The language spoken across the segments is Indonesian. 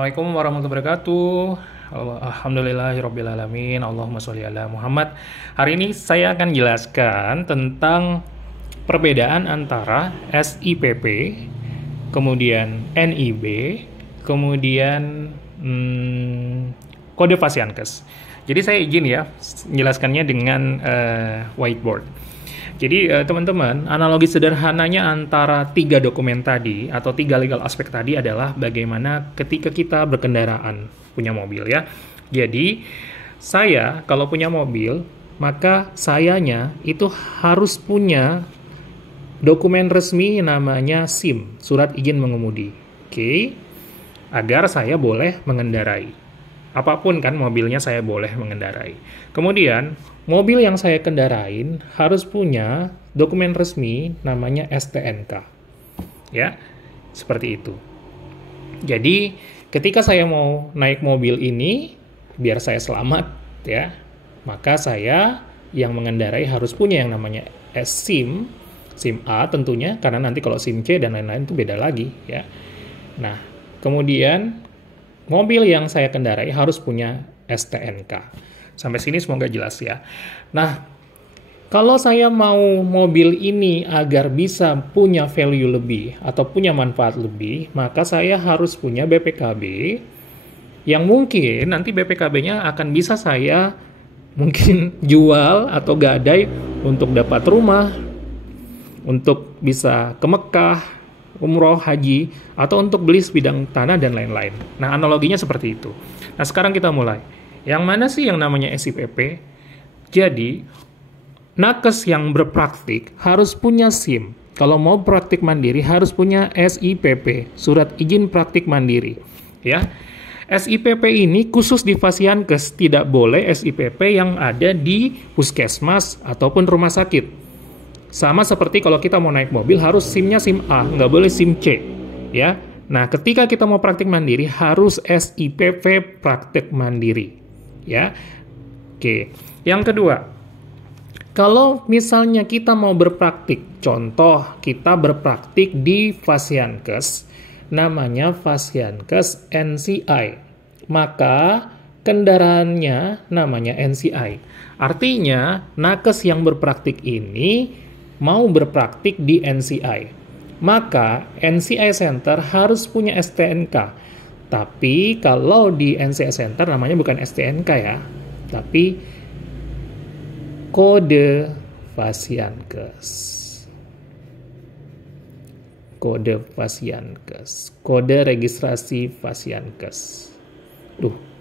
Assalamualaikum warahmatullahi wabarakatuh. Alhamdulillahirrabbilalamin. Allahumma sholli ala Muhammad. Hari ini saya akan jelaskan tentang perbedaan antara SIPP, kemudian NIB, kemudian kode Fasiankes. Jadi saya izin ya menjelaskannya dengan whiteboard. Jadi teman-teman, analogi sederhananya antara tiga dokumen tadi atau tiga legal aspek tadi adalah bagaimana ketika kita berkendaraan punya mobil ya. Jadi saya kalau punya mobil, maka sayanya itu harus punya dokumen resmi namanya SIM, surat izin mengemudi. Oke, agar saya boleh mengendarai. Apapun kan mobilnya saya boleh mengendarai. Kemudian, mobil yang saya kendarain harus punya dokumen resmi namanya STNK. Ya, seperti itu. Jadi, ketika saya mau naik mobil ini, biar saya selamat, ya, maka saya yang mengendarai harus punya yang namanya SIM, SIM A tentunya, karena nanti kalau SIM C dan lain-lain itu beda lagi, ya. Nah, kemudian mobil yang saya kendarai harus punya STNK. Sampai sini semoga jelas ya. Nah, kalau saya mau mobil ini agar bisa punya value lebih atau punya manfaat lebih, maka saya harus punya BPKB yang mungkin nanti BPKB-nya akan bisa saya mungkin jual atau gadai untuk dapat rumah, untuk bisa ke Mekah, umroh, haji, atau untuk beli sebidang tanah dan lain-lain. Nah, analoginya seperti itu. Nah, sekarang kita mulai. Yang mana sih yang namanya SIPP? Jadi, nakes yang berpraktik harus punya SIM. Kalau mau praktik mandiri harus punya SIPP, surat izin praktik mandiri. Ya, SIPP ini khusus di Fasiankes, tidak boleh SIPP yang ada di puskesmas ataupun rumah sakit. Sama seperti kalau kita mau naik mobil harus SIM-nya SIM A, nggak boleh SIM C, ya. Nah, ketika kita mau praktik mandiri harus SIPP praktik mandiri, ya. Oke. Yang kedua, kalau misalnya kita mau berpraktik, contoh kita berpraktik di Fasiankes, namanya Fasiankes NCI, maka kendaraannya namanya NCI. Artinya, nakes yang berpraktik ini mau berpraktik di NCI, maka NCI Center harus punya STNK. Tapi kalau di NCI Center namanya bukan STNK ya, tapi kode Fasiankes. Kode Fasiankes, kode registrasi Fasiankes.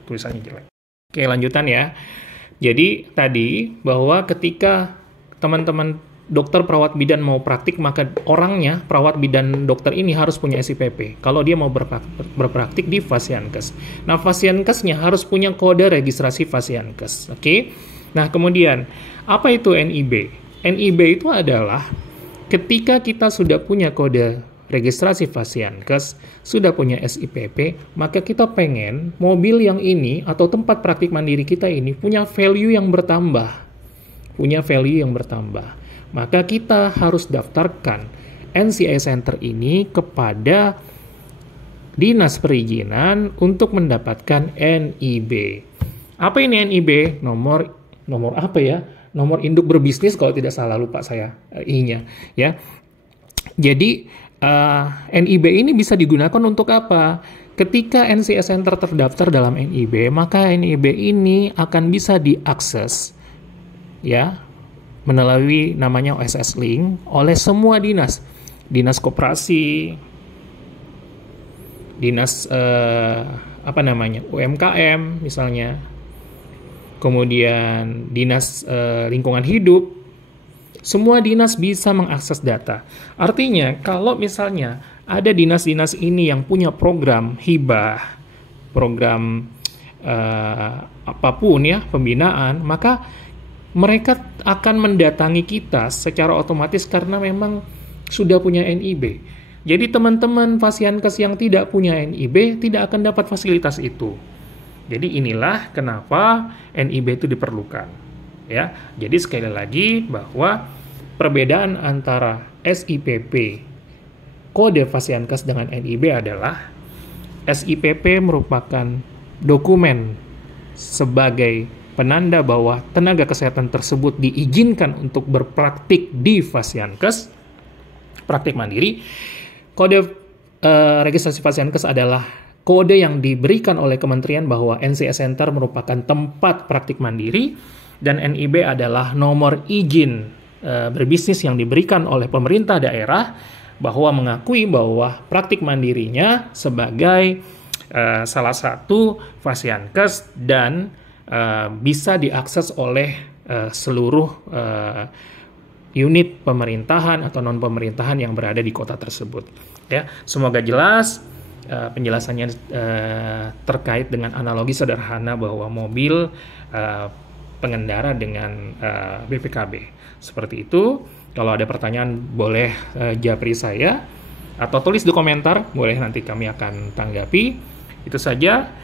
Tulisannya jelek. Oke, lanjutan ya. Jadi tadi bahwa ketika teman-teman dokter perawat bidan mau praktik, maka orangnya, perawat bidan dokter ini harus punya SIPP. Kalau dia mau berpraktik di Fasiankes. Nah, Fasiankesnya harus punya kode registrasi Fasiankes. Oke? Nah, kemudian, apa itu NIB? NIB itu adalah ketika kita sudah punya kode registrasi Fasiankes, sudah punya SIPP, maka kita pengen mobil yang ini atau tempat praktik mandiri kita ini punya value yang bertambah. Punya value yang bertambah. Maka kita harus daftarkan NCI Center ini kepada Dinas Perizinan untuk mendapatkan NIB. Apa ini NIB? Nomor apa ya? Nomor induk berbisnis kalau tidak salah, lupa saya I-nya ya. Jadi NIB ini bisa digunakan untuk apa? Ketika NCI Center terdaftar dalam NIB, maka NIB ini akan bisa diakses ya melalui namanya OSS Link oleh semua dinas. Dinas koperasi, dinas UMKM misalnya, kemudian dinas lingkungan hidup, semua dinas bisa mengakses data. Artinya kalau misalnya ada dinas-dinas ini yang punya program hibah, program apapun ya, pembinaan, maka mereka akan mendatangi kita secara otomatis karena memang sudah punya NIB. Jadi teman-teman Fasiankes yang tidak punya NIB tidak akan dapat fasilitas itu. Jadi inilah kenapa NIB itu diperlukan. Ya, jadi sekali lagi bahwa perbedaan antara SIPP kode Fasiankes dengan NIB adalah SIPP merupakan dokumen sebagai penanda bahwa tenaga kesehatan tersebut diizinkan untuk berpraktik di Fasiankes, praktik mandiri. Kode registrasi Fasiankes adalah kode yang diberikan oleh kementerian bahwa NCS Center merupakan tempat praktik mandiri, dan NIB adalah nomor izin berbisnis yang diberikan oleh pemerintah daerah bahwa mengakui bahwa praktik mandirinya sebagai salah satu Fasiankes dan bisa diakses oleh seluruh unit pemerintahan atau non-pemerintahan yang berada di kota tersebut. Ya, semoga jelas penjelasannya terkait dengan analogi sederhana bahwa mobil pengendara dengan BPKB. Seperti itu. Kalau ada pertanyaan boleh japri saya atau tulis di komentar, boleh nanti kami akan tanggapi. Itu saja.